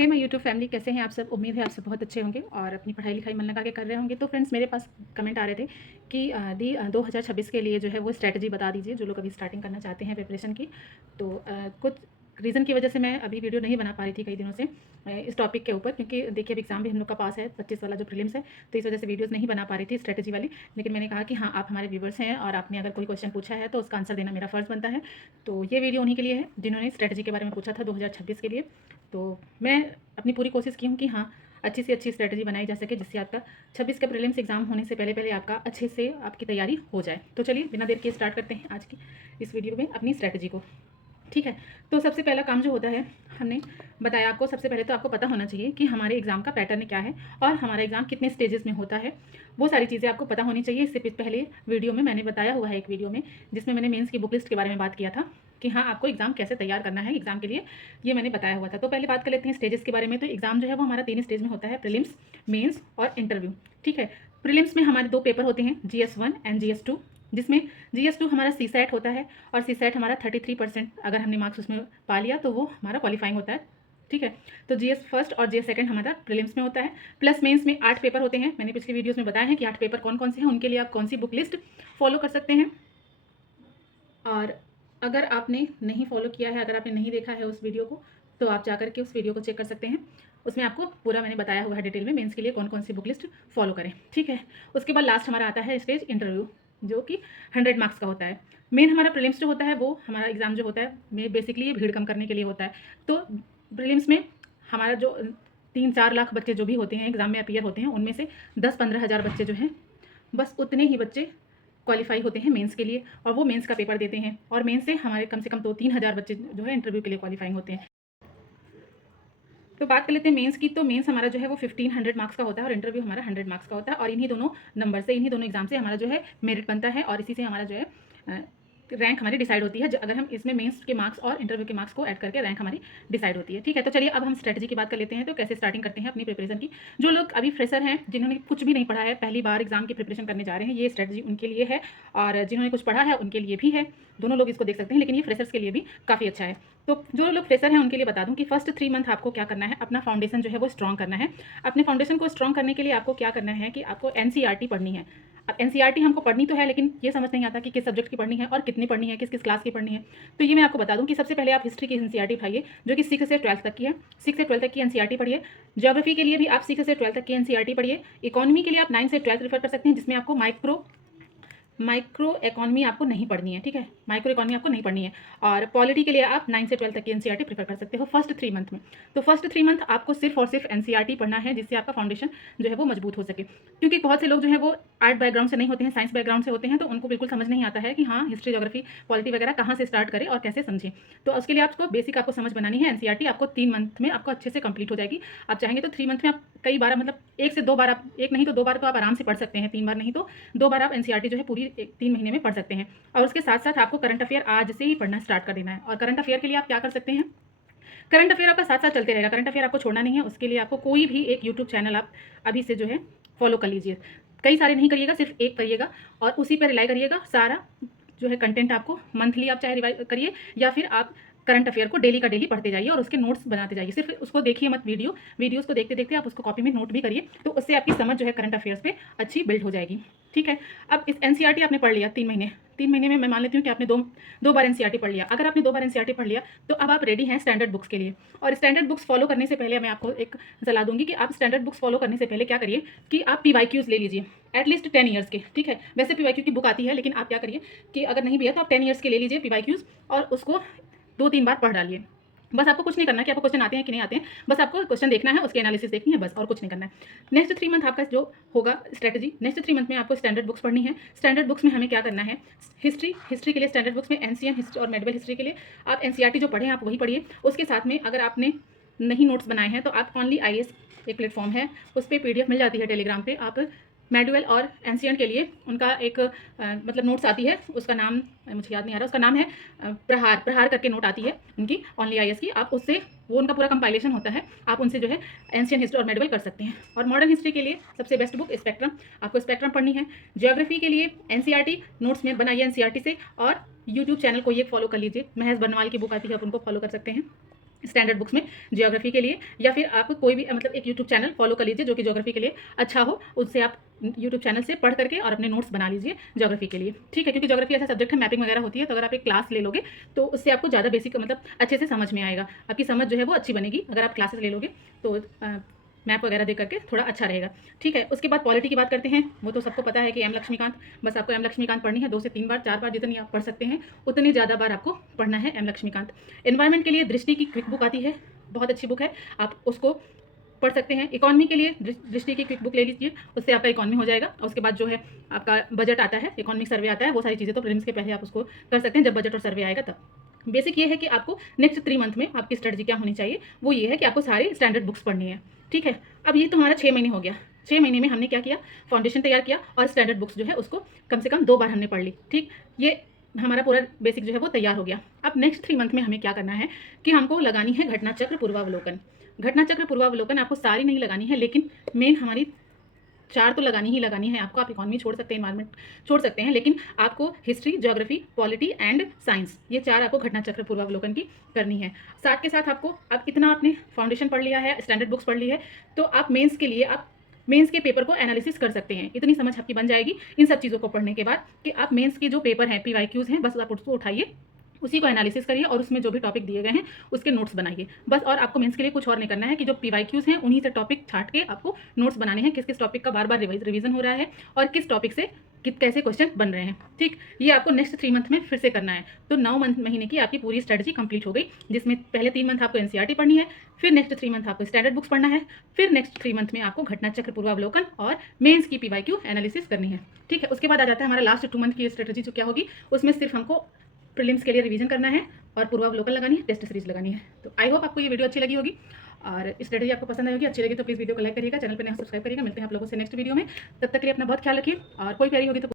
Hey my YouTube family, कैसे हैं आप सब। उम्मीद है आप सब बहुत अच्छे होंगे और अपनी पढ़ाई लिखाई मन लगा के कर रहे होंगे। तो फ्रेंड्स, मेरे पास कमेंट आ रहे थे कि दी 2026 के लिए जो है वो स्ट्रैटेजी बता दीजिए, जो लोग अभी स्टार्टिंग करना चाहते हैं प्रिपरेशन की। तो कुछ रीज़न की वजह से मैं अभी वीडियो नहीं बना पा रही थी कई दिनों से इस टॉपिक के ऊपर, क्योंकि देखिए अब एग्ज़ाम भी हम लोग का पास है 25 वाला जो प्रीलिम्स है, तो इस वजह से वीडियोस नहीं बना पा रही थी स्ट्रैटेजी वाली। लेकिन मैंने कहा कि हाँ, आप हमारे व्यूवर्स हैं और आपने अगर कोई क्वेश्चन पूछा है तो उसका आंसर देना मेरा फ़र्ज़ बनता है। तो ये वीडियो उन्हीं के लिए है जिन्होंने स्ट्रैटेजी के बारे में पूछा था 2026 के लिए। तो मैं अपनी पूरी कोशिश की हूँ कि हाँ, अच्छी से अच्छी स्ट्रैटेजी बनाई जा सके, जिससे आपका 26 का प्रीलिम्स एग्ज़ाम होने से पहले पहले आपका अच्छे से आपकी तैयारी हो जाए। तो चलिए बिना देर के स्टार्ट करते हैं आज की इस वीडियो में अपनी स्ट्रैटेजी को। ठीक है, तो सबसे पहला काम जो होता है, हमने बताया आपको, सबसे पहले तो आपको पता होना चाहिए कि हमारे एग्ज़ाम का पैटर्न क्या है और हमारा एग्ज़ाम कितने स्टेजेस में होता है। वो सारी चीज़ें आपको पता होनी चाहिए। इससे पहले वीडियो में मैंने बताया हुआ है, एक वीडियो में जिसमें मैंने मेंस की बुक लिस्ट के बारे में बात किया था कि हाँ, आपको एग्ज़ाम कैसे तैयार करना है एग्ज़ाम के लिए, ये मैंने बताया हुआ था। तो पहले बात कर लेते हैं स्टेजेस के बारे में। तो एग्ज़ाम जो है वो हमारा 3 स्टेज में होता है, प्रीलिम्स, मेंस और इंटरव्यू। ठीक है, प्रीलिम्स में हमारे 2 पेपर होते हैं, GS1 एंड GS2, जिसमें GS2 हमारा CSAT होता है और CSAT हमारा 33% अगर हमने मार्क्स उसमें पा लिया तो वो हमारा क्वालिफाइंग होता है। ठीक है, तो GS फर्स्ट और GS सेकंड हमारा प्रीलिम्स में होता है। प्लस मेंस में 8 पेपर होते हैं। मैंने पिछली वीडियोस में बताया है कि 8 पेपर कौन कौन से हैं, उनके लिए आप कौन सी बुक लिस्ट फॉलो कर सकते हैं। और अगर आपने नहीं फॉलो किया है, अगर आपने नहीं देखा है उस वीडियो को, तो आप जा करके उस वीडियो को चेक कर सकते हैं। उसमें आपको पूरा मैंने बताया हुआ है डिटेल में मेंस के लिए कौन कौन सी बुक लिस्ट फॉलो करें। ठीक है, उसके बाद लास्ट हमारा आता है स्टेज इंटरव्यू, जो कि 100 मार्क्स का होता है। मेन हमारा प्रीलिम्स जो होता है, वो हमारा एग्ज़ाम जो होता है में बेसिकली ये भीड़ कम करने के लिए होता है। तो प्रीलिम्स में हमारा जो 3-4 लाख बच्चे जो भी होते हैं एग्ज़ाम में अपीयर होते हैं, उनमें से 10-15 हज़ार बच्चे जो हैं, बस उतने ही बच्चे क्वालिफाई होते हैं मेंस के लिए, और वो मेंस का पेपर देते हैं। और मेंस से हमारे कम से कम 2-3 हज़ार बच्चे जो है इंटरव्यू के लिए क्वालिफाइंग होते हैं। तो बात कर लेते हैं मेंस की। तो मेंस हमारा जो है वो 1500 मार्क्स का होता है और इंटरव्यू हमारा 100 मार्क्स का होता है। और इन्हीं दोनों नंबर से, इन्हीं दोनों एग्जाम से हमारा जो है मेरिट बनता है और इसी से हमारा जो है रैंक हमारी डिसाइड होती है। अगर हम इसमें मेंस के मार्क्स और इंटरव्यू के मार्क्स को ऐड करके रैंक हमारी डिसाइड होती है। ठीक है, तो चलिए अब हम स्ट्रैटेजी की बात कर लेते हैं। तो कैसे स्टार्टिंग करते हैं अपनी प्रिपरेशन की। जो लोग अभी फ्रेशर हैं, जिन्होंने कुछ भी नहीं पढ़ा है, पहली बार एग्जाम की प्रिपरेशन करने जा रहे हैं, ये स्ट्रैटेजी उनके लिए है। और जिन्होंने कुछ पढ़ा है उनके लिए भी है, दोनों लोग इसको देख सकते हैं, लेकिन ये फ्रेशर्स के लिए भी काफ़ी अच्छा है। तो जो लोग फ्रेशर हैं उनके लिए बता दूं कि फर्स्ट 3 मंथ आपको क्या करना है, अपना फाउंडेशन जो है वो स्ट्रॉन्ग करना है। अपने फाउंडेशन को स्ट्रॉन्ग करने के लिए आपको क्या करना है कि आपको NCERT पढ़नी है। अब NCERT हमको पढ़नी तो है, लेकिन ये समझ नहीं आता कि किस सब्जेक्ट की पढ़नी है और कितनी पढ़नी है, किस किस क्लास की पढ़नी है। तो ये मैं आपको बता दूं कि सबसे पहले आप हिस्ट्री की NCERT उठाइए, जो कि 6 से 12 तक की है। 6 से 12 तक की NCERT पढ़िए। ज्योग्राफी के लिए भी आप 6 से 12 तक की NCERT पढ़िए। इकोनॉमी के लिए आप 9 से 12 रेफर कर सकते हैं, जिसमें आपको माइक्रो इकोनॉमी आपको नहीं पढ़नी है। ठीक है, माइक्रो इकोनॉमी आपको नहीं पढ़नी है। और पॉलिटी के लिए आप 9 से 12 तक की NCERT प्रेफर कर सकते हो फर्स्ट 3 मंथ में। तो फर्स्ट 3 मंथ आपको सिर्फ और सिर्फ NCERT पढ़ना है, जिससे आपका फाउंडेशन जो है वो मजबूत हो सके। क्योंकि बहुत से लोग जो है वो आर्ट बैकग्राउंड से नहीं होते हैं, साइंस बैकग्राउंड से होते हैं, तो उनको बिल्कुल समझ नहीं आता है कि हाँ, हिस्ट्री, ज्योग्राफी, पॉलिटी वगैरह कहाँ से स्टार्ट करें और कैसे समझें। तो उसके लिए आपको बेसिक आपको समझ बनानी है। NCERT आपको 3 मंथ में आपको अच्छे से कंप्लीट हो जाएगी। आप चाहेंगे तो 3 मंथ में आप कई बार, मतलब 1 से 2 बार, आप 1 नहीं तो 2 बार तो आप आराम से पढ़ सकते हैं। 3 बार नहीं तो 2 बार आप NCERT जो है पूरी 3 महीने में पढ़ सकते हैं। और उसके साथ साथ आपको करंट अफेयर आज से ही पढ़ना स्टार्ट कर देना है। और करंट अफेयर के लिए आप क्या कर सकते हैं, करंट अफेयर आपका साथ साथ चलते रहेगा, करंट अफेयर आपको छोड़ना नहीं है। उसके लिए आपको कोई भी एक यूट्यूब चैनल आप अभी से जो है फॉलो कर लीजिए। कई सारे नहीं करिएगा, सिर्फ एक करिएगा और उसी पर रिलाई करिएगा। सारा जो है कंटेंट आपको मंथली आप चाहे रिवाइज करिए, या फिर आप करंट अफेयर को डेली का डेली पढ़ते जाइए और उसके नोट्स बनाते जाइए। सिर्फ उसको देखिए मत, वीडियोस को देखते देखते आप उसको कॉपी में नोट भी करिए, तो उससे आपकी समझ जो है करंट अफेयर्स पे अच्छी बिल्ड हो जाएगी। ठीक है, अब इस NCERT आपने पढ़ लिया 3 महीने में मैं मान लेती हूँ कि आपने दो बार NCERT पढ़ लिया। अगर आपने 2 बार NCERT पढ़ लिया तो अब आप रेडी हैं स्टैंडर्ड बुक्स के लिए। और स्टैंडर्ड बुक्स फॉलो करने से पहले मैं आपको एक सलाह दूंगी कि आप स्टैंडर्ड बुक्स फॉलो करने से पहले क्या करिए कि आप PYQs ले लीजिए, एटलीस्ट 10 ईयर्स के। ठीक है, वैसे PYQ की बुक आती है, लेकिन आप क्या करिए कि अगर नहीं भी है तो आप 10 ईयर्स के ले लीजिए PYQs और उसको 2-3 बार पढ़ डालिए। बस आपको कुछ नहीं करना कि आपको क्वेश्चन आते हैं कि नहीं आते हैं, बस आपको क्वेश्चन देखना है, उसकी एनालिसिस देखनी है, बस और कुछ नहीं करना है। नेक्स्ट 3 मंथ आपका जो होगा स्ट्रेटजी, नेक्स्ट 3 मंथ में आपको स्टैंडर्ड बुक्स पढ़नी है। स्टैंडर्ड बुक्स में हमें क्या करना है, हिस्ट्री के लिए स्टैंडर्ड बुक्स में एंशिएंट हिस्ट्री और मेडिवल हिस्ट्री के लिए आप NCERT जो पढ़े आप वही पढ़िए। उसके साथ में अगर आपने नहीं नोट्स बनाए हैं तो आप ओनली IAS एक प्लेटफॉर्म है, उस पर PDF मिल जाती है टेलीग्राम पे। आप मेडुअल और एंशिएंट के लिए उनका एक मतलब नोट्स आती है, उसका नाम मुझे याद नहीं आ रहा, उसका नाम है प्रहार करके नोट आती है उनकी ओनली IAS की। आप उससे, वो उनका पूरा कंपाइलेशन होता है, आप उनसे जो है एंशिएंट हिस्ट्री और मेडुअल कर सकते हैं। और मॉडर्न हिस्ट्री के लिए सबसे बेस्ट बुक स्पेक्ट्रम, आपको स्पेक्ट्रम पढ़नी है। ज्योग्राफी के लिए NCERT नोट्स में बनाइए NCERT से, और यूट्यूब चैनल को ये फॉलो कर लीजिए, महज बनवाल की बुक आती है, आप उनको फॉलो कर सकते हैं। स्टैंडर्ड बुक्स में ज्योग्राफी के लिए, या फिर आप कोई भी मतलब एक यूट्यूब चैनल फॉलो कर लीजिए जो कि ज्योग्राफी के लिए अच्छा हो, उससे आप यूट्यूब चैनल से पढ़ करके और अपने नोट्स बना लीजिए ज्योग्राफी के लिए, ठीक है। क्योंकि ज्योग्राफी ऐसा सब्जेक्ट है, मैपिंग वगैरह होती है, तो अगर आप एक क्लास ले लोगे तो उससे आपको ज़्यादा बेसिक मतलब अच्छे से समझ में आएगा, आपकी समझ जो है वो अच्छी बनेगी अगर आप क्लासेस ले लोगे तो मैप वगैरह देख करके थोड़ा अच्छा रहेगा, ठीक है। उसके बाद पॉलिटी की बात करते हैं। वो तो सबको पता है कि एम लक्ष्मीकांत, बस आपको एम लक्ष्मीकांत पढ़नी है 2 से 3 बार 4 बार, जितनी आप पढ़ सकते हैं उतनी ज़्यादा बार आपको पढ़ना है एम लक्ष्मीकांत। एनवायरनमेंट के लिए दृष्टि की क्विक बुक आती है, बहुत अच्छी बुक है, आप उसको पढ़ सकते हैं। इकॉनमी के लिए दृष्टि की क्विक बुक ले लीजिए, उससे आपका इकॉनमी हो जाएगा। और उसके बाद जो है आपका बजट आता है, इकॉनमिक सर्वे आता है, वो सारी चीज़ें तो प्रीलिम्स के पहले आप उसको कर सकते हैं, जब बजट और सर्वे आएगा तब। बेसिक ये है कि आपको नेक्स्ट 3 मंथ में आपकी स्ट्रेटजी क्या होनी चाहिए, वो ये है कि आपको सारी स्टैंडर्ड बुक्स पढ़नी है, ठीक है। अब ये तो हमारा 6 महीने हो गया। 6 महीने में हमने क्या किया, फाउंडेशन तैयार किया और स्टैंडर्ड बुक्स जो है उसको कम से कम 2 बार हमने पढ़ ली, ठीक। ये हमारा पूरा बेसिक जो है वो तैयार हो गया। अब नेक्स्ट 3 मंथ में हमें क्या करना है कि हमको लगानी है घटना चक्र पूर्वावलोकन। घटना चक्र पूर्वावलोकन आपको सारी नहीं लगानी है, लेकिन मेन हमारी 4 तो लगानी ही लगानी है आपको। आप इकॉनमी छोड़ सकते हैं, एनवायरनमेंट छोड़ सकते हैं, लेकिन आपको history, geography, polity and science, ये 4 आपको घटना चक्र पूर्वावलोकन की करनी है। साथ के साथ आपको, अब इतना आपने फाउंडेशन पढ़ लिया है, स्टैंडर्ड बुक्स पढ़ ली है, तो आप मेंस के लिए आप मेंस के पेपर को एनालिसिस कर सकते हैं। इतनी समझ आपकी बन जाएगी इन सब चीज़ों को पढ़ने के बाद कि आप मेंस के जो पेपर हैं, पीवाईक्यूज़ हैं, बस आप उसको उठाइए, उसी को एनालिसिस करिए और उसमें जो भी टॉपिक दिए गए हैं उसके नोट्स बनाइए बस। और आपको मेंस के लिए कुछ और नहीं करना है कि जो पीवाईक्यूज़ हैं उन्हीं से टॉपिक छाट के आपको नोट्स बनाने हैं, किस किस टॉपिक का बार बार रिवीजन हो रहा है और किस टॉपिक से कैसे क्वेश्चन बन रहे हैं, ठीक। ये आपको नेक्स्ट 3 मंथ में फिर से करना है। तो 9 महीने की आपकी पूरी स्ट्रेटजी कंप्लीट हो गई, जिसमें पहले 3 मंथ आपको एनसीईआरटी पढ़नी है, फिर नेक्स्ट 3 मंथ आपको स्टैंडर्ड बुक्स पढ़ना है, फिर नेक्स्ट 3 मंथ में आपको घटना चक्र पूर्वावलोकन और मेंस की पीवाईक्यू एनालिसिस करनी है, ठीक है। उसके बाद आ जाता है हमारा लास्ट 2 मंथ की स्ट्रेटजी जो क्या होगी, उसमें सिर्फ हमको प्रीलिम्स के लिए रिवीजन करना है और पूर्वावलोकन लगानी है, टेस्ट सीरीज लगानी है। तो आई होप आपको ये वीडियो अच्छी लगी होगी और स्ट्रेटजी आपको पसंद आई होगी। अच्छी लगी तो प्लीज़ वीडियो को लाइक करिएगा, चैनल पर नया सब्सक्राइब करिएगा। मिलते हैं आप लोगों से नेक्स्ट वीडियो में, तब तक के लिए अपना बहुत ख्याल रखिए और कोई प्यारी होगी तो